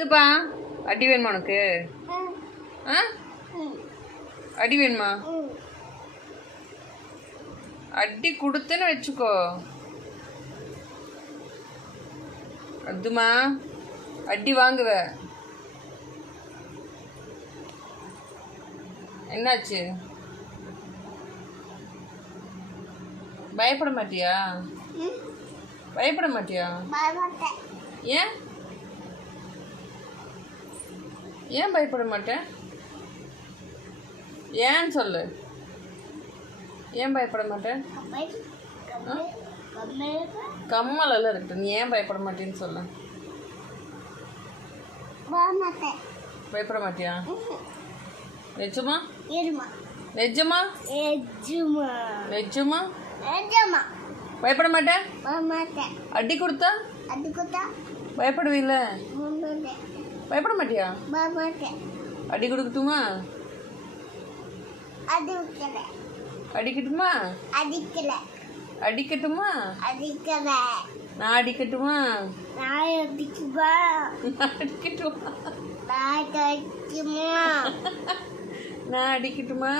இதுப்பா அடி வேணுமா உனக்கு? ஆ அடி வேணுமா? அடி கொடுத்தேன்னு வச்சுக்கோ. அதுமா அடி வாங்குவ. என்னாச்சு? பயப்பட மாட்டியா? பயப்பட மாட்டியா? ஏன் ஏன் பயப்பட மாட்டேன்? ஏன்னு சொல்லு. ஏன் பயப்பட மாட்டேன்? கம்மல் எல்லாம் இருக்கட்டும், நீ ஏன் பயப்பட மாட்டேன்னு சொல்லு. பயப்பட மாட்டியா? நிஜமா? நிஜமா? நிஜமா? பயப்பட மாட்டேன். அடி கொடுத்தா பயப்படுவீல்ல? பயப்பட மாட்டியா? அடி கொடுக்கட்டுமா? அடிக்கட்டுமா? அடிக்கட்டுமா? நான் அடிக்கட்டுமா? அடிக்கட்டுமா? நான் அடிக்கட்டுமா?